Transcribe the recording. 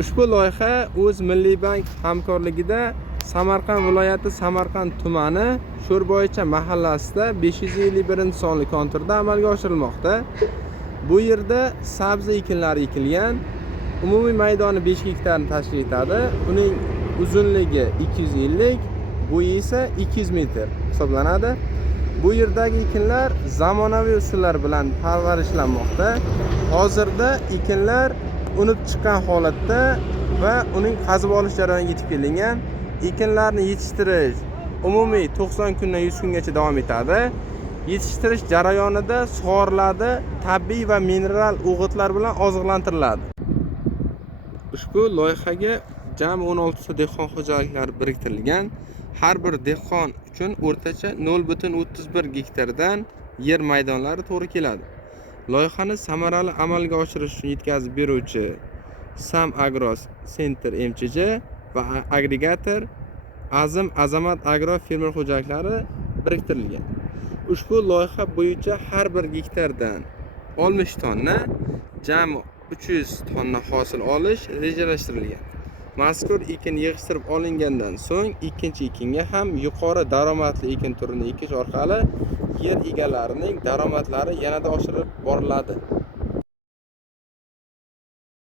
Ushbu loyiha o'z Milliy bank hamkorligida Samarqand viloyati Samarqand tumani Sho'rboycha mahallasida 551-sonli konturda amalga oshirilmoqda. Bu yerda sabzi ekinlari ekilgan. Umumiy maydoni 5 gektarni tashkil etadi. Uning uzunligi 250, bo'yi esa 200 metr hisoblanadi. Bu yerdagi ekinlar zamonaviy usullar bilan parvarishlanmoqda. Hozirda ekinlar unib chiqqan holatda va uning qazib olish jarayoniga yetib kelingan. Ekinlarni yetishtirish umumiy 90 kundan 100 kungacha davom etadi. Yetishtirish jarayonida sug'oriladi, tabiiy va mineral o'g'itlar bilan oziqlantiriladi. Ushbu loyihaga jami 16 ta dehqon xo'jaliklari biriktirilgan. Har bir dehqon uchun o'rtacha 0,31 gektardan yer maydonlari to'g'ri keladi. Loyihani samarali amalga oshirish uchun yetkazib beruvchi Sam Agro Center MCJ va agregator Azim Azamat Agro fermer xo'jaliklari biriktirilgan. Ushbu loyiha bo'yicha har bir gektardan 60 tonna, jami 300 tonna hosil olish rejalashtirilgan. Mazkur ekin yig'ishtirib olingandan so'ng ikkinchi ekinga ham yuqori daromadli ekin turini ekish orqali yer egalarining daromadlari yanada oshirib boriladi.